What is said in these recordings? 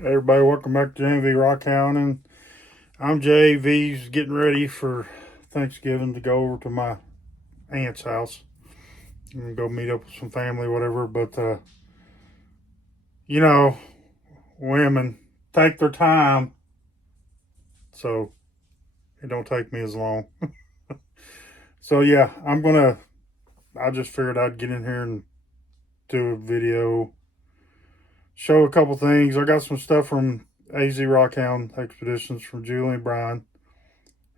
Hey everybody, welcome back to MV Rockhounding. I'm Jay. V's getting ready for Thanksgiving to go over to my aunt's house and go meet up with some family, whatever. But you know, women take their time, so it don't take me as long. So yeah, I just figured I'd get in here and do a video, show a couple things. I got some stuff from AZ Rockhound Expeditions from Julie and Brian.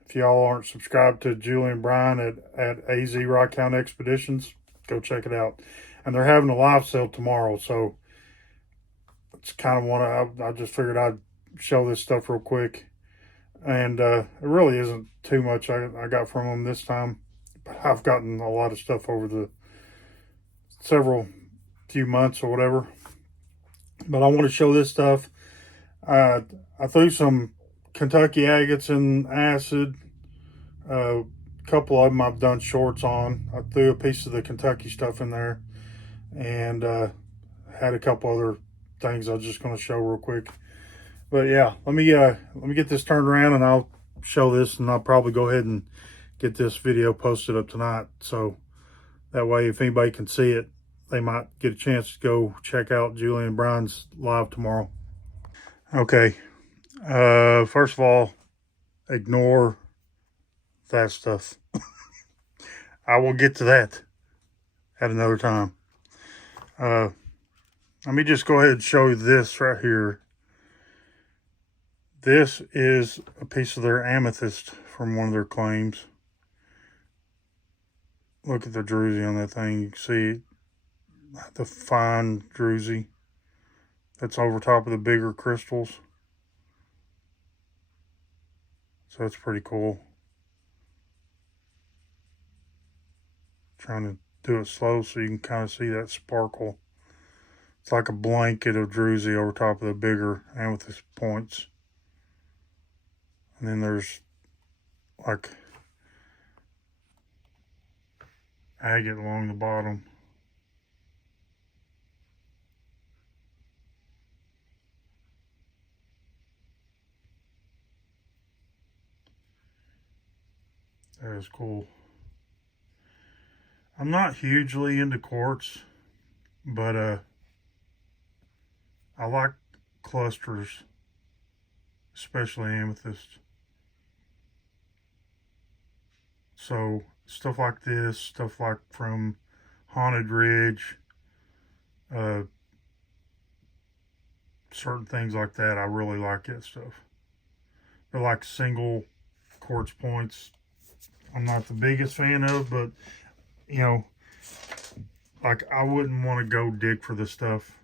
If y'all aren't subscribed to Julie and Brian at AZ Rockhound Expeditions, go check it out. And they're having a live sale tomorrow, so it's kind of I just figured I'd show this stuff real quick. And it really isn't too much I got from them this time, but I've gotten a lot of stuff over the several few months or whatever. But I want to show this stuff. I threw some Kentucky agates in acid. A couple of them I've done shorts on. I threw a piece of the Kentucky stuff in there, and had a couple other things I was just going to show real quick. But yeah, let me get this turned around, and I'll show this, and I'll probably go ahead and get this video posted up tonight, so that way if anybody can see it, they might get a chance to go check out Julie and Brian's live tomorrow. Okay, first of all, ignore that stuff. I will get to that at another time. Let me just go ahead and show you this right here. This is a piece of their amethyst from one of their claims. Look at the druzy on that thing. You can see the fine druzy that's over top of the bigger crystals. So that's pretty cool. Trying to do it slow so you can kind of see that sparkle. It's like a blanket of druzy over top of the bigger amethyst points. And then there's like agate along the bottom. That is cool. I'm not hugely into quartz, but I like clusters, especially amethyst. So stuff like this, stuff like from Haunted Ridge, certain things like that, I really like that stuff. But like single quartz points, I'm not the biggest fan of, but you know, like I wouldn't want to go dig for this stuff.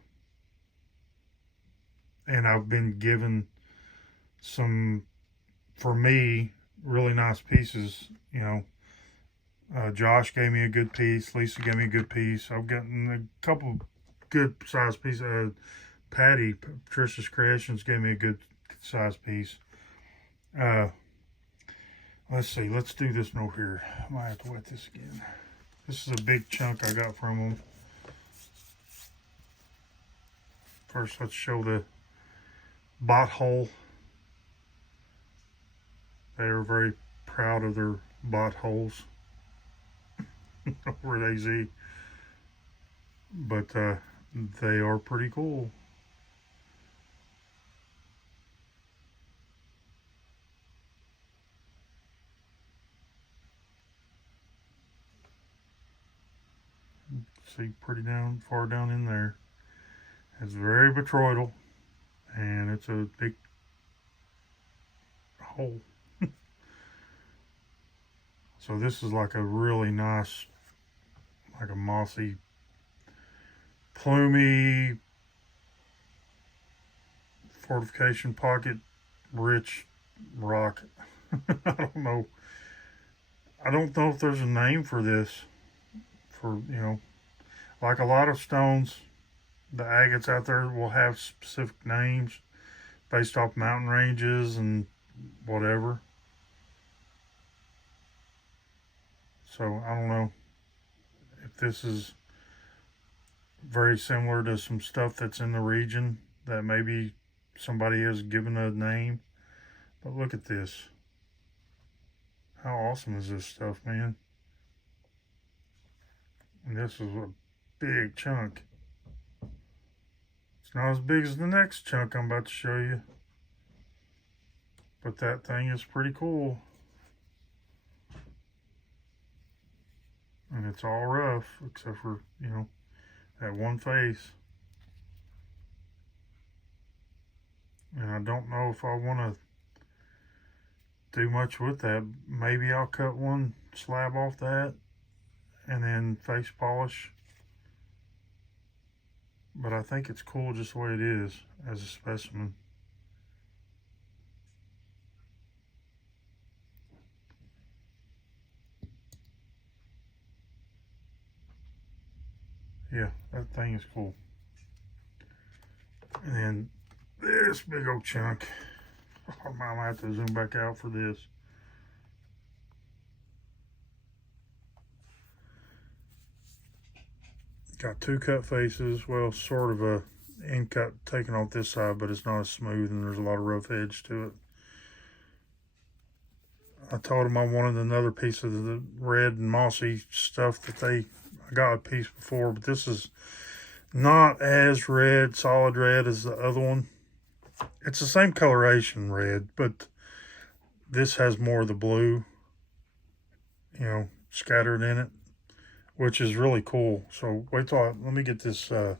And I've been given some, for me, really nice pieces. You know, Josh gave me a good piece. Lisa gave me a good piece. I've gotten a couple good size pieces. Patty, Patricia's Creations, gave me a good size piece. Let's see. Let's do this one over here. I might have to wet this again. This is a big chunk I got from them. First, let's show the bot hole. They are very proud of their bot holes over at AZ. But they are pretty cool. See, pretty far down in there. It's very botryoidal, and it's a big hole. So this is like a really nice, like a mossy, plumy, fortification pocket, rich rock. I don't know. I don't know if there's a name for this. For, you know, like a lot of stones, the agates out there will have specific names based off mountain ranges and whatever. So I don't know if this is very similar to some stuff that's in the region that maybe somebody has given a name. But look at this. How awesome is this stuff, man? And this is a big chunk. It's not as big as the next chunk I'm about to show you. But that thing is pretty cool. And it's all rough, except for, you know, that one face. And I don't know if I want to do much with that. Maybe I'll cut one slab off that and then face polish. But I think it's cool just the way it is as a specimen. Yeah, that thing is cool. And then this big old chunk. I might have to zoom back out for this. Got two cut faces. Well, sort of a end cut taken off this side, but it's not as smooth and there's a lot of rough edge to it. I told them I wanted another piece of the red and mossy stuff that I got a piece before, but this is not as red, solid red as the other one. It's the same coloration red, but this has more of the blue, you know, scattered in it, which is really cool. So wait till let me get this wet.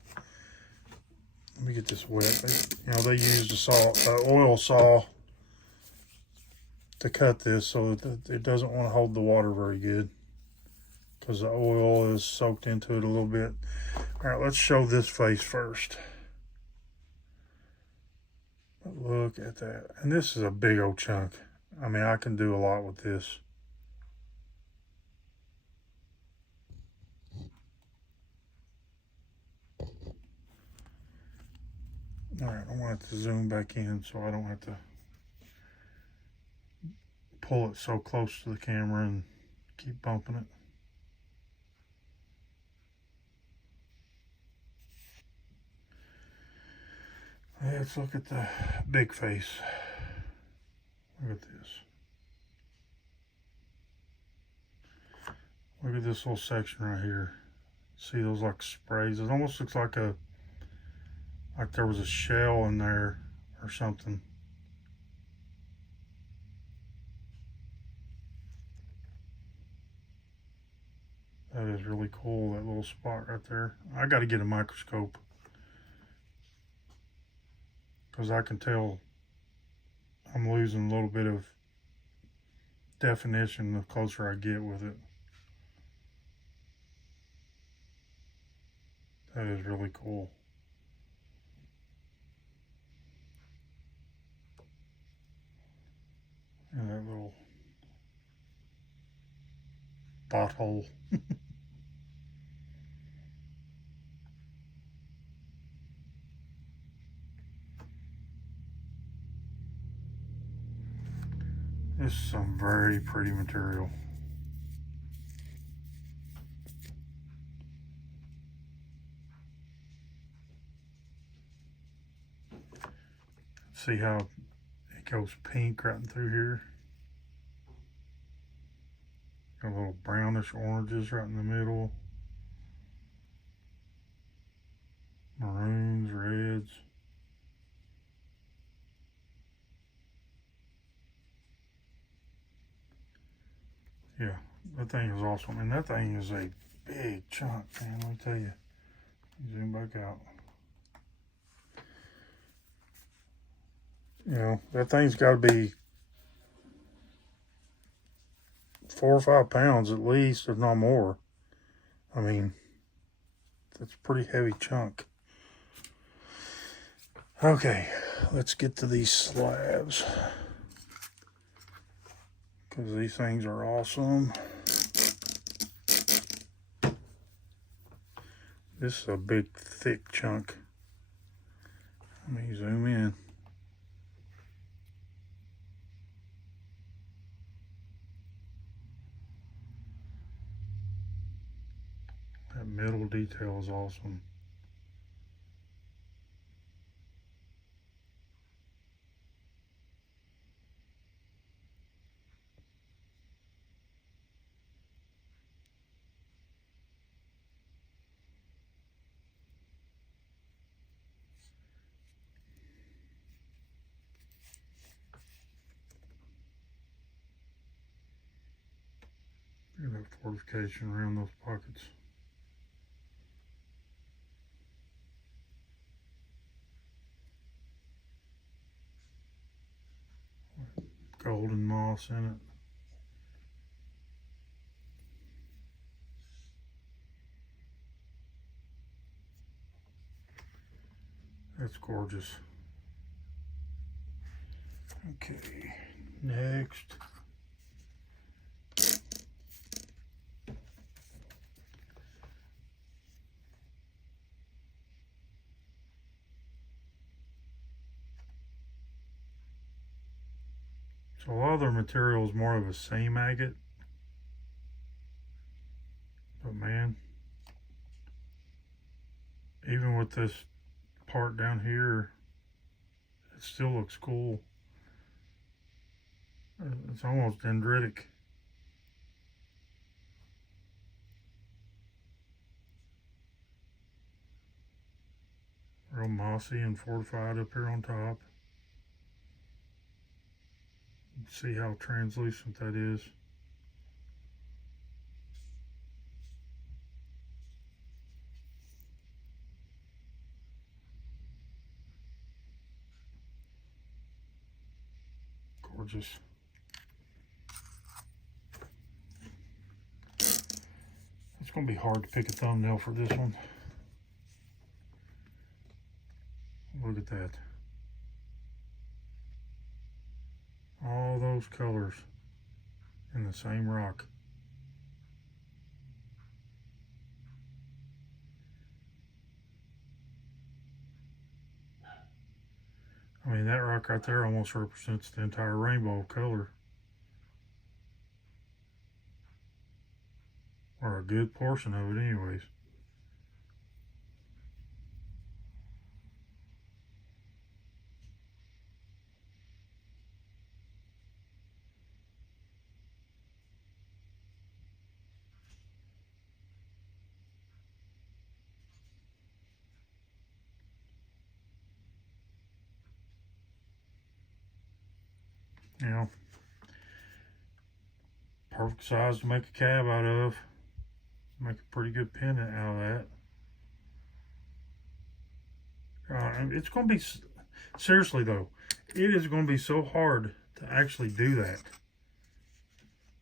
You know, they used a oil saw to cut this so that it doesn't want to hold the water very good because the oil is soaked into it a little bit. All right, let's show this face first. But look at that. And this is a big old chunk. I mean, I can do a lot with this. All right, I want it to zoom back in so I don't have to pull it so close to the camera and keep bumping it. Let's look at the big face. Look at this. Look at this little section right here. See those like sprays? It almost looks like there was a shell in there or something. That is really cool, that little spot right there. I got to get a microscope because I can tell I'm losing a little bit of definition the closer I get with it. That is really cool. And that little pothole. This is some very pretty material. See how it goes pink right through here? Got little brownish oranges right in the middle. Maroons, reds. Yeah, that thing is awesome. And that thing is a big chunk, man, let me tell you. Zoom back out. You know, that thing's got to be 4 or 5 pounds at least, if not more. I mean, that's a pretty heavy chunk. Okay, let's get to these slabs, because these things are awesome. This is a big, thick chunk. Let me zoom in. That middle detail is awesome. fortification around those pockets. Golden moss in it. That's gorgeous. Okay, next. So a lot of their material is more of a same agate. But man, even with this part down here, it still looks cool. It's almost dendritic. Real mossy and fortified up here on top. See how translucent that is. Gorgeous. It's going to be hard to pick a thumbnail for this one. Look at that. All those colors in the same rock. I mean, that rock right there almost represents the entire rainbow of color. Or a good portion of it anyways. You know, perfect size to make a cab out of. Make a pretty good pendant out of that. It's going to be, seriously though, it is going to be so hard to actually do that.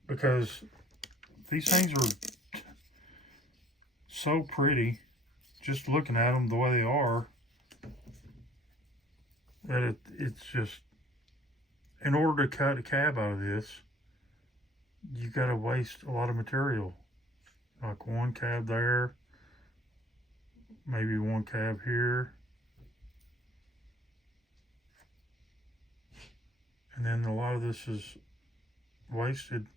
Because these things are so pretty, just looking at them the way they are, that it's just, in order to cut a cab out of this, you got to waste a lot of material. Like one cab there, maybe one cab here, and then a lot of this is wasted.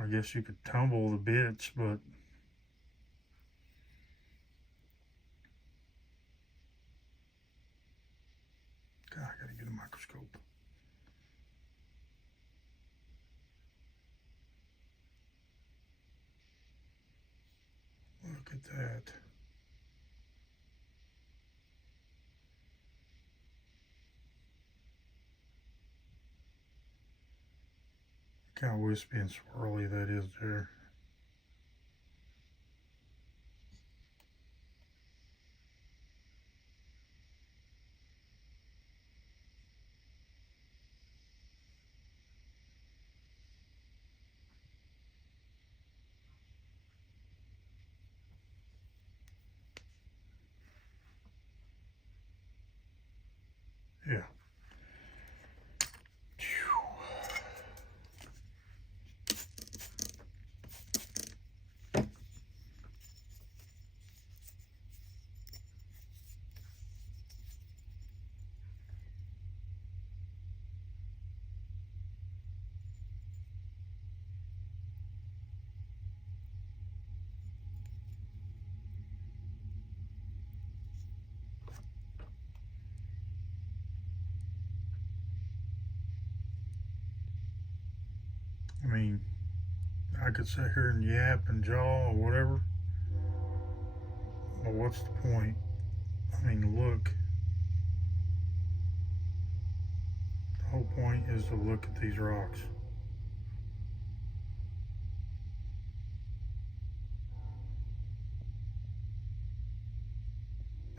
I guess you could tumble the bits, but God, I gotta get a microscope. Look at that. Look how wispy and swirly that is there. Yeah. I mean, I could sit here and yap and jaw or whatever, but what's the point? I mean, look. The whole point is to look at these rocks.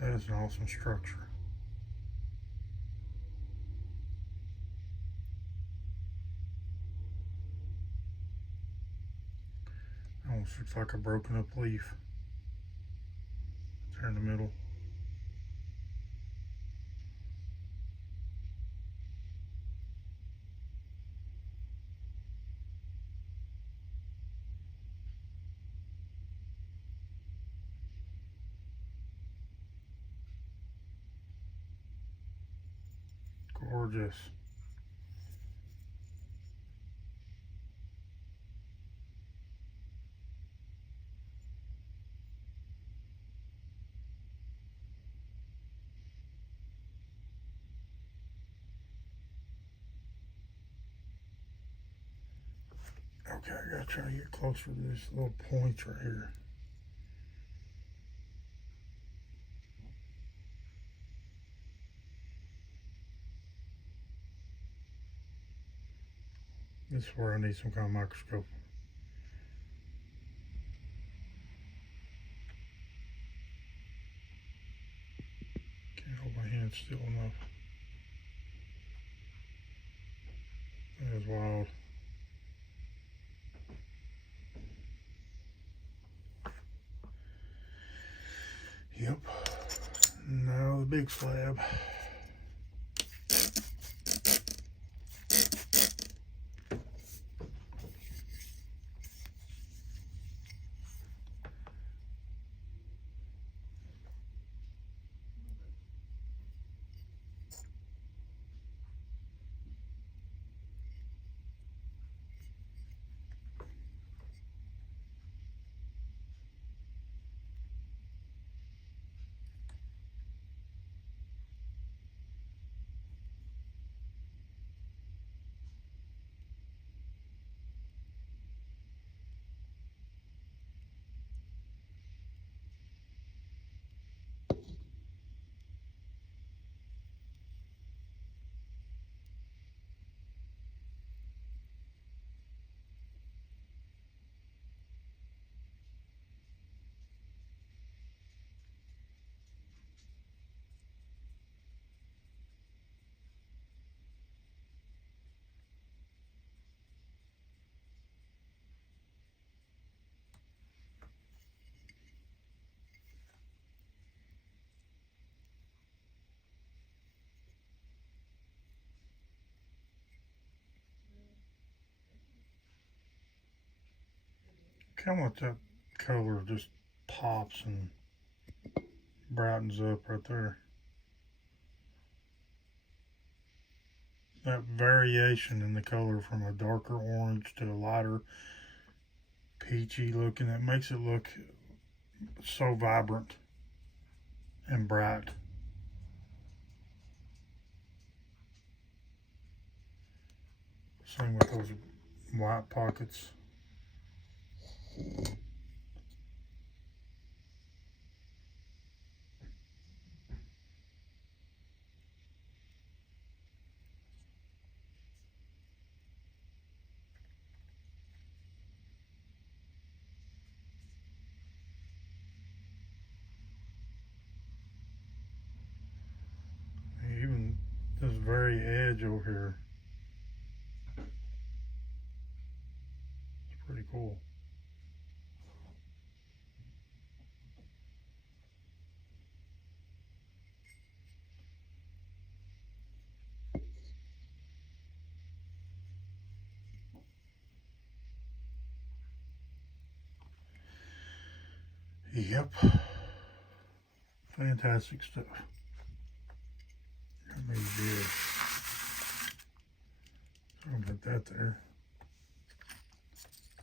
That is an awesome structure. Almost looks like a broken up leaf there in the middle. Gorgeous. Okay, I gotta try to get closer to this little point right here. This is where I need some kind of microscope. Can't hold my hand still enough. That is wild. Yep. Now the big slab. Kind of like that color just pops and brightens up right there. That variation in the color from a darker orange to a lighter peachy looking, it makes it look so vibrant and bright. Same with those white pockets. Even this very edge over here, it's pretty cool. Yep. Fantastic stuff. That may be it. I'll put that there.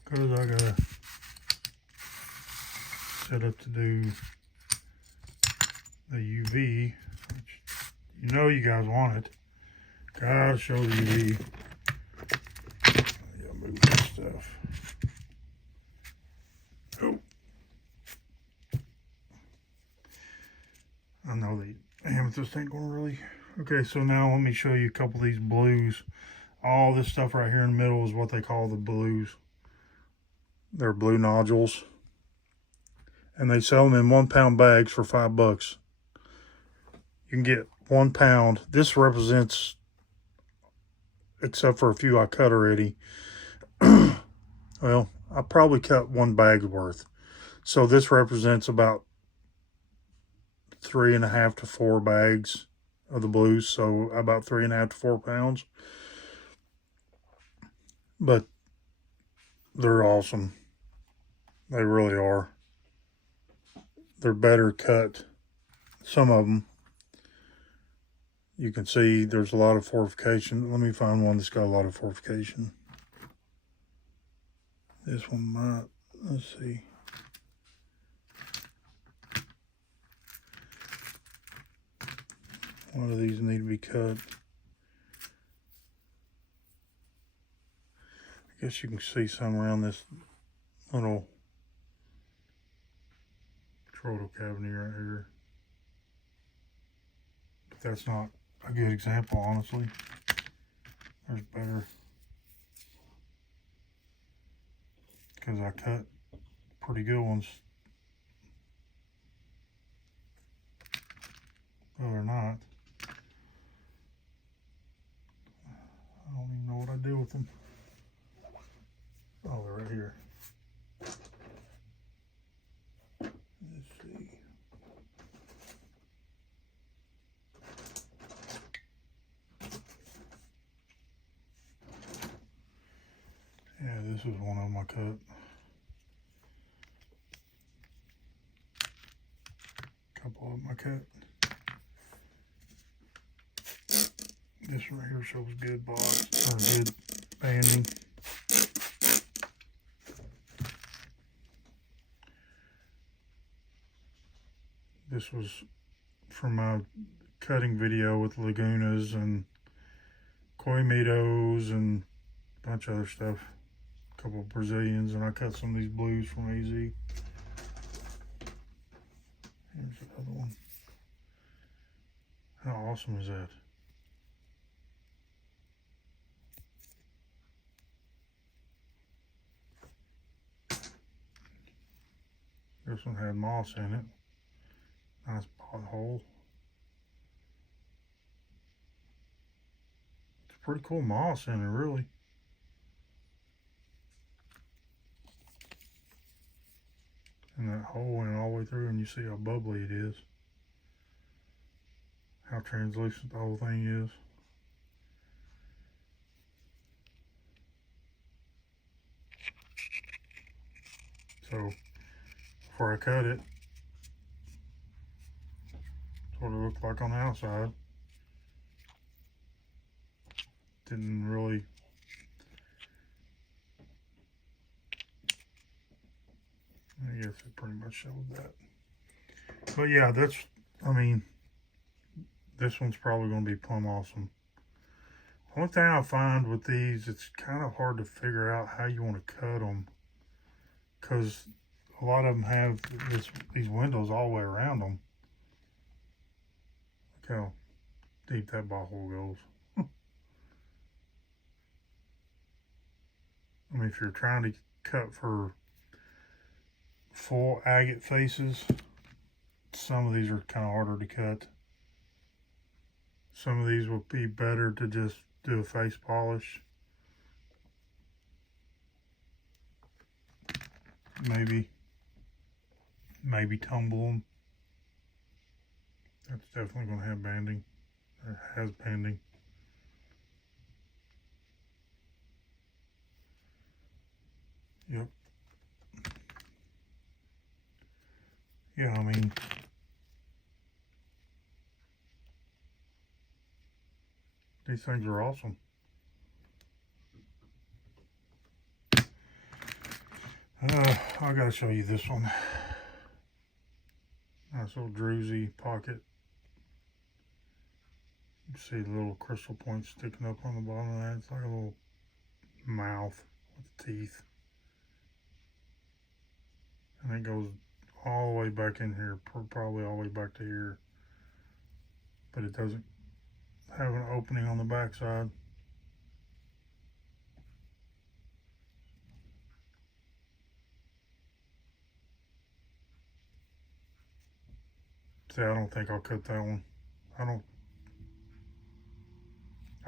Because I gotta set up to do the UV, which you know you guys want it. Gotta show the UV. I gotta move this stuff. Oh. I know the amethyst ain't gonna really. Okay, so now let me show you a couple of these blues. All this stuff right here in the middle is what they call the blues. They're blue nodules. And they sell them in 1 pound bags for $5. You can get 1 pound. This represents, except for a few I cut already, well, I probably cut 1 bag's worth. So this represents about 3.5 to 4 bags of the blues. So about 3.5 to 4 pounds. But they're awesome. They really are. They're better cut. Some of them, you can see there's a lot of fortification. Let me find one that's got a lot of fortification. This one might, let's see. One of these need to be cut. I guess you can see some around this little troidal cavity right here. But that's not a good example, honestly. There's better. Because I cut pretty good ones. No, they're not. I don't even know what I did with them. Oh, they're right here. Let's see. Yeah, this is one of them I cut. Couple of them I cut. This one right here shows good box, or good banding. This was from my cutting video with Lagunas and Koi Mitos and a bunch of other stuff. A couple of Brazilians, and I cut some of these blues from AZ. Here's another one. How awesome is that? This one had moss in it. Nice pothole. It's pretty cool moss in it, really. And that hole went all the way through, and you see how bubbly it is. How translucent the whole thing is. So, before I cut it, that's what it looked like on the outside. Didn't really I guess it pretty much showed that. But yeah, that's, I mean, this one's probably going to be plumb awesome. One thing I find with these, it's kind of hard to figure out how you want to cut them, because a lot of them have these windows all the way around them. Look how deep that ball hole goes. I mean, if you're trying to cut for full agate faces, some of these are kind of harder to cut. Some of these will be better to just do a face polish. Maybe tumble them. That's definitely going to have banding. Or has banding. Yep. Yeah, I mean, these things are awesome. I gotta show you this one. Nice little druzy pocket. You see the little crystal points sticking up on the bottom of that. It's like a little mouth with teeth. And it goes all the way back in here, probably all the way back to here. But it doesn't have an opening on the back side. See, I don't think I'll cut that one. I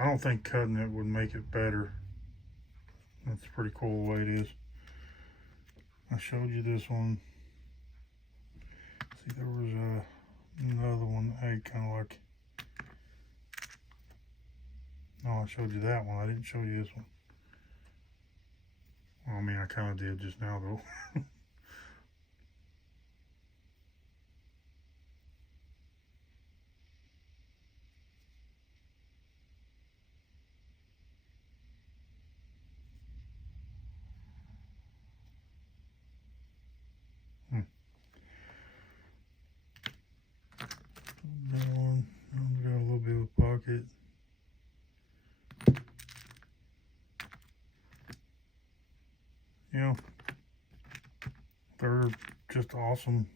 don't think cutting it would make it better. That's pretty cool the way it is. I showed you this one. See, there was another one that had kind of like. Oh, I showed you that one. I didn't show you this one. Well, I mean, I kind of did just now, though. That one, got a little bit of a pocket. Yeah, they're just awesome.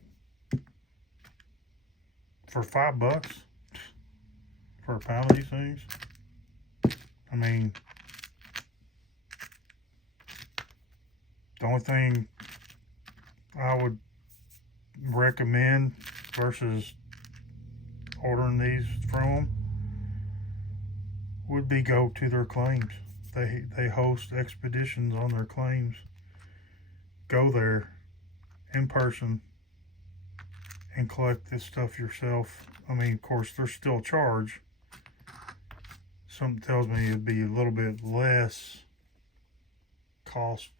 For $5 for a pound of these things, I mean, the only thing I would recommend versus ordering these from them would be go to their claims. They host expeditions on their claims. Go there in person and collect this stuff yourself. I mean, of course, there's still a charge. Something tells me it'd be a little bit less cost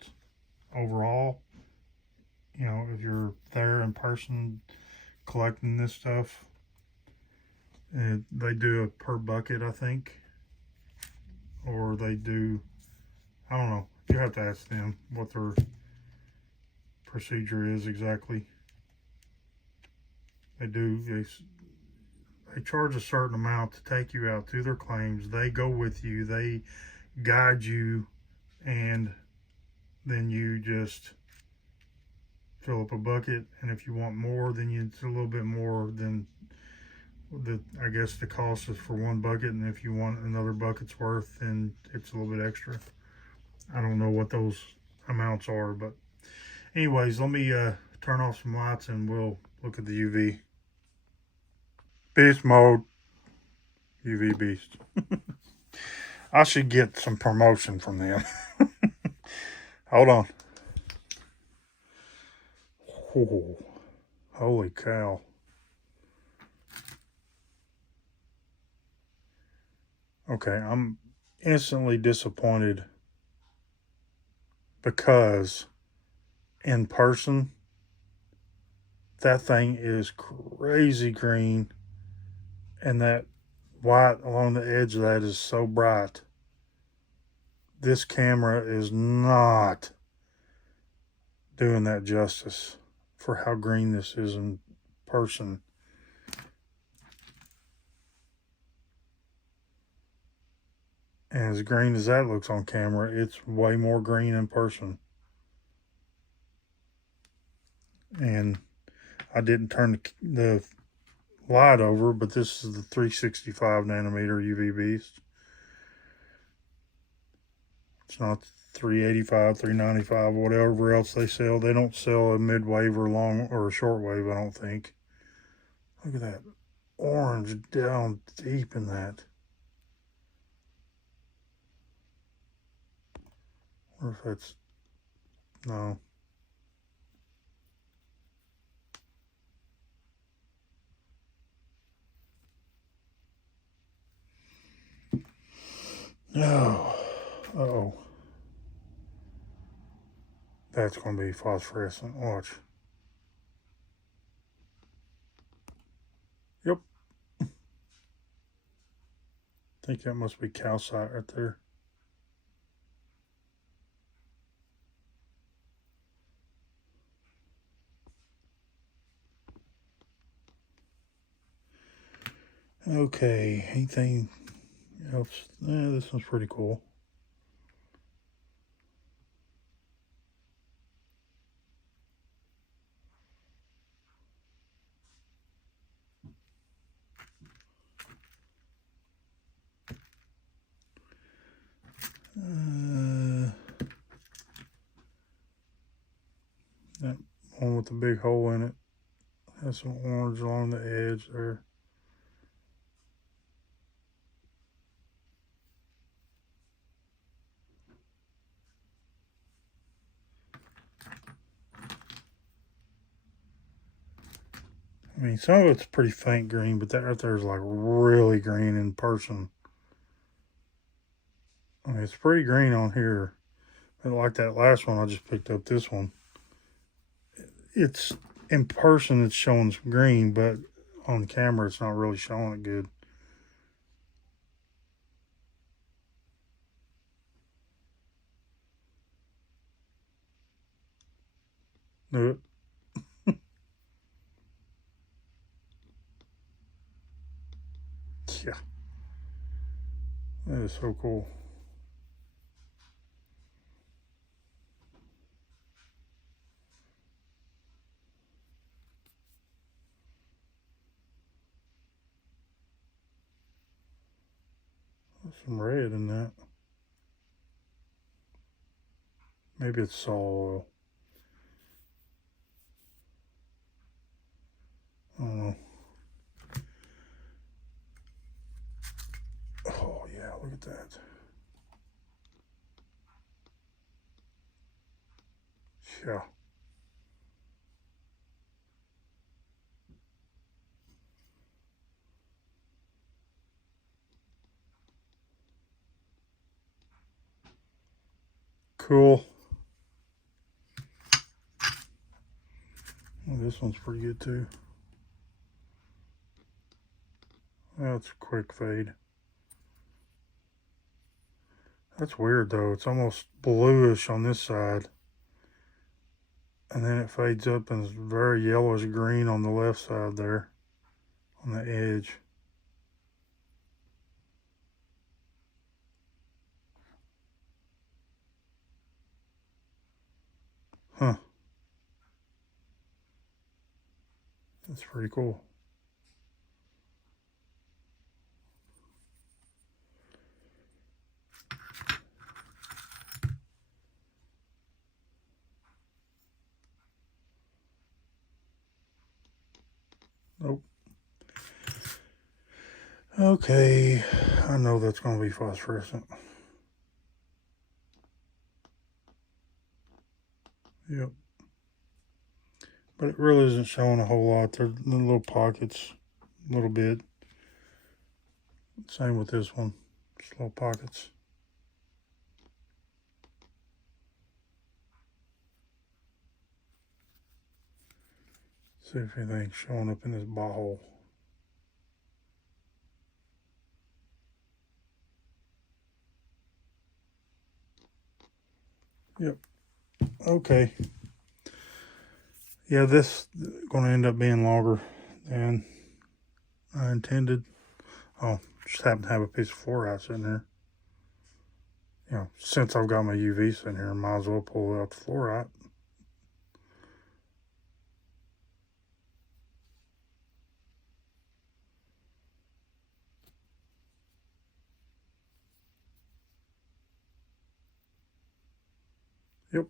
overall. You know, if you're there in person collecting this stuff. And they do a per bucket, I think. Or they do, I don't know. You have to ask them what their procedure is exactly. They charge a certain amount to take you out to their claims. They go with you, they guide you, and then you just fill up a bucket. And if you want more, then it's a little bit more than I guess the cost is for one bucket, and if you want another bucket's worth, then it's a little bit extra. I don't know what those amounts are, but anyways, let me turn off some lights and we'll look at the UV. Beast mode. UV beast. I should get some promotion from them. Hold on. Oh, holy cow. Okay, I'm instantly disappointed because in person, that thing is crazy green, and that white along the edge of that is so bright. This camera is not doing that justice for how green this is in person. And as green as that looks on camera, it's way more green in person. And I didn't turn the light over, but this is the 365 nanometer UV beast. It's not 385, 395, whatever else they sell. They don't sell a mid-wave or long or a short wave, I don't think. Look at that orange down deep in that. Or if that's, no. No. Uh-oh. That's going to be phosphorescent. Watch. Yep. I think that must be calcite right there. Okay, anything else? Yeah, this one's pretty cool. That one with the big hole in it has some orange along the edge there. I mean, some of it's pretty faint green, but that right there is like really green in person. I mean, it's pretty green on here. But like that last one, I just picked up this one. It's in person, it's showing some green, but on camera, it's not really showing it good. Nope. Yeah, that is so cool. There's some red in that. Maybe it's saw oil. I don't know. Oh, yeah, look at that. Yeah. Cool. Well, this one's pretty good too. That's a quick fade. That's weird though. It's almost bluish on this side. And then it fades up and it's very yellowish green on the left side there. On the edge. Huh. That's pretty cool. Nope. Okay. I know that's going to be phosphorescent. Yep. But it really isn't showing a whole lot. There's little pockets, a little bit. Same with this one. Just little pockets. See if anything's showing up in this bottle. Yep. Okay. Yeah, this is going to end up being longer than I intended. Oh, just happen to have a piece of fluorite sitting there. You know, since I've got my UV sitting here, I might as well pull out the fluorite. Yep.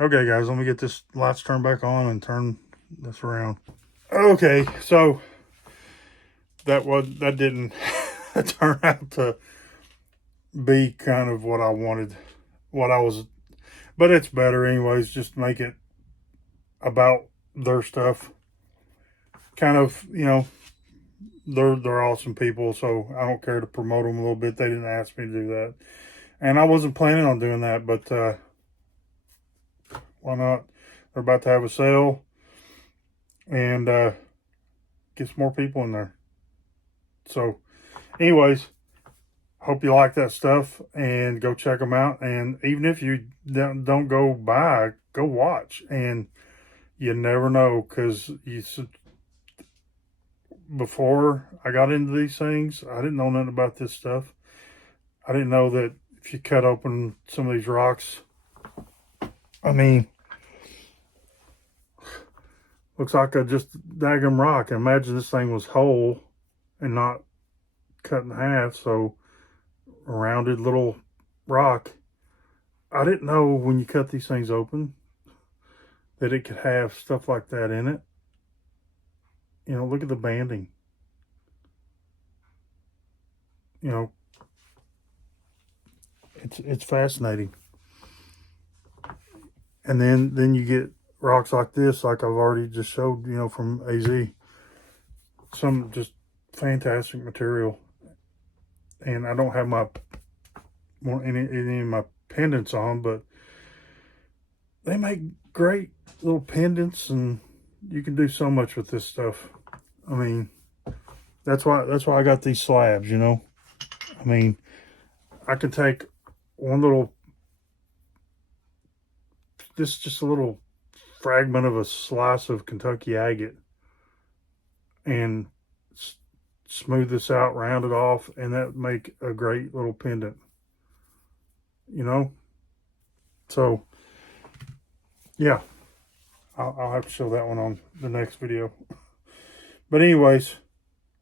Okay, guys, let me get this lights turned back on and turn this around. Okay, so that didn't turn out to be kind of what I wanted, what I was, but it's better anyways. Just make it about their stuff. Kind of, you know, they're awesome people, so I don't care to promote them a little bit. They didn't ask me to do that, and I wasn't planning on doing that, but why not? They're about to have a sale, and get some more people in there. So, anyways, hope you like that stuff, and go check them out. And even if you don't go buy, go watch, and you never know, because before I got into these things, I didn't know nothing about this stuff. I didn't know that if you cut open some of these rocks, I mean, looks like a just daggum rock. Imagine this thing was whole and not cut in half, so a rounded little rock. I didn't know when you cut these things open that it could have stuff like that in it. You know, look at the banding. You know, it's fascinating. And then you get rocks like this, like I've already just showed, you know, from AZ. Some just fantastic material. And I don't have any of my pendants on, but they make great little pendants, and you can do so much with this stuff. I mean, that's why I got these slabs, you know. I mean, I can take one little, this just a little fragment of a slice of Kentucky agate, and smooth this out, round it off, and that make a great little pendant, you know. So yeah, I'll have to show that one on the next video. But anyways,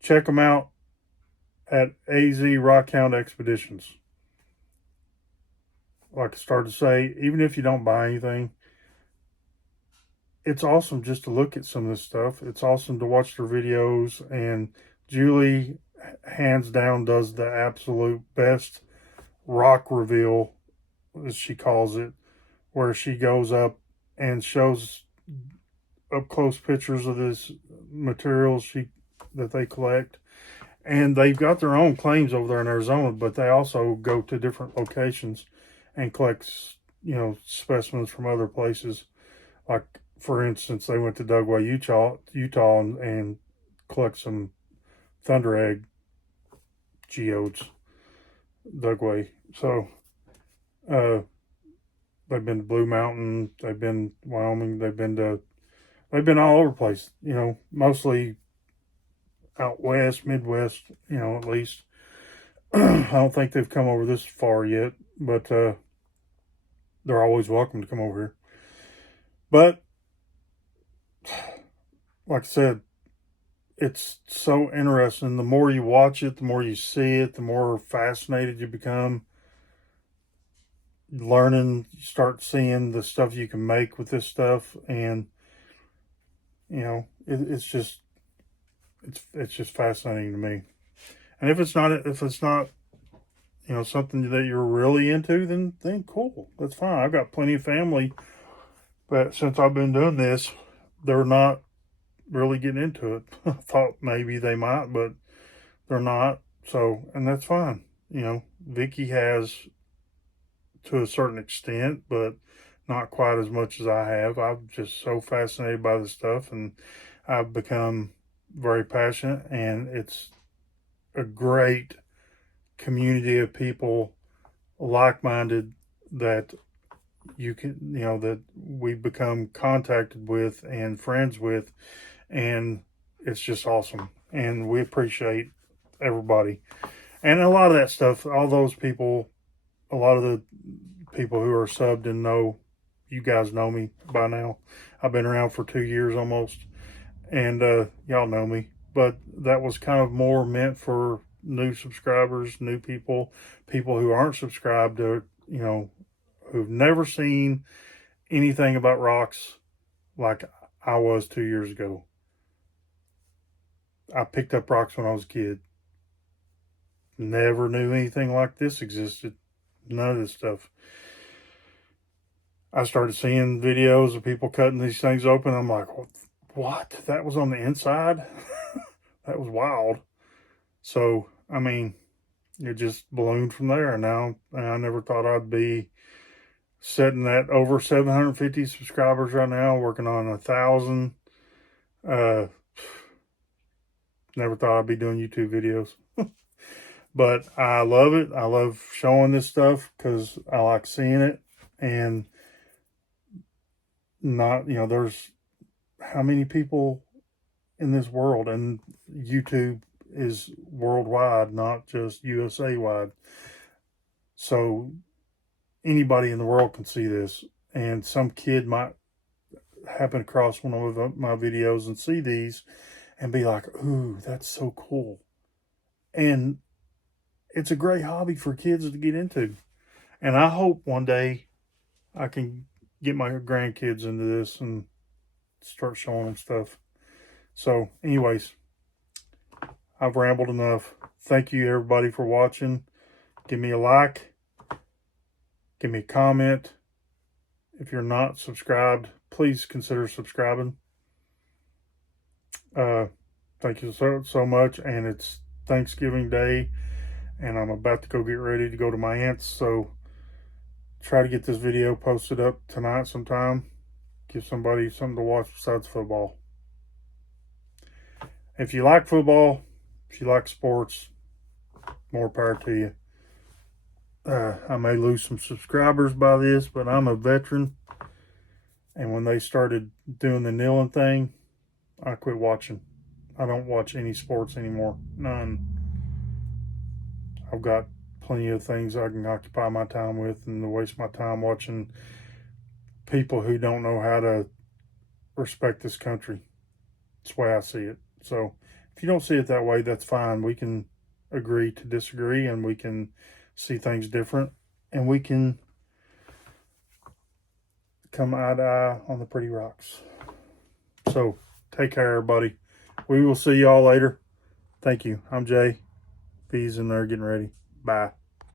check them out at AZ Rockhound Expeditions. Like I started to say, even if you don't buy anything, it's awesome just to look at some of this stuff. It's awesome to watch their videos, and Julie, hands down, does the absolute best rock reveal, as she calls it, where she goes up and shows up close pictures of this materials that they collect. And they've got their own claims over there in Arizona, but they also go to different locations and collect, you know, specimens from other places. Like, for instance, they went to Dugway, Utah, and collect some thunder egg geodes, Dugway. So, they've been to Blue Mountain, they've been Wyoming, they've been all over the place, you know, mostly out west, Midwest, you know, at least. I don't think they've come over this far yet, but they're always welcome to come over here. But like I said, it's so interesting. The more you watch it, the more you see it, the more fascinated you become. Learning, you start seeing the stuff you can make with this stuff, and you know, it's just fascinating to me. And if it's not, you know, something that you're really into, then cool, that's fine. I've got plenty of family, but since I've been doing this, they're not really getting into it. I thought maybe they might, but they're not. So, and that's fine. You know, Vicky has to a certain extent, but not quite as much as I have. I'm just so fascinated by this stuff, and I've become very passionate, and it's a great community of people, like-minded, that you can, you know, that we become contacted with and friends with, and it's just awesome. And we appreciate everybody, and a lot of that stuff, all those people, a lot of the people who are subbed and know, you guys know me by now. I've been around for 2 years almost, and y'all know me, but that was kind of more meant for new subscribers, new people who aren't subscribed, to, you know, who've never seen anything about rocks like I was 2 years ago. I picked up rocks when I was a kid. Never knew anything like this existed. None of this stuff. I started seeing videos of people cutting these things open. I'm like, what? That was on the inside? That was wild. So, I mean, it just ballooned from there. And now I never thought I'd be sitting at over 750 subscribers right now, working on 1,000. Never thought I'd be doing YouTube videos. But I love it. I love showing this stuff because I like seeing it. And not, you know, there's how many people in this world, and YouTube is worldwide, not just USA wide. So anybody in the world can see this, and some kid might happen across one of my videos and see these and be like, ooh, that's so cool. And it's a great hobby for kids to get into. And I hope one day I can get my grandkids into this and start showing them stuff. So anyways, I've rambled enough. Thank you everybody for watching. Give me a like. Give me a comment. If you're not subscribed, please consider subscribing. Thank you so much. And it's Thanksgiving Day, and I'm about to go get ready to go to my aunt's. So try to get this video posted up tonight sometime. Give somebody something to watch besides football. If you like football, if you like sports, more power to you. I may lose some subscribers by this, but I'm a veteran. And when they started doing the kneeling thing, I quit watching. I don't watch any sports anymore. None. I've got plenty of things I can occupy my time with, and to waste my time watching people who don't know how to respect this country. That's the way I see it. So if you don't see it that way, that's fine. We can agree to disagree, and we can see things different, and we can come eye to eye on the pretty rocks. So take care, everybody. We will see y'all later. Thank you. I'm Jay. V's in there getting ready. Bye.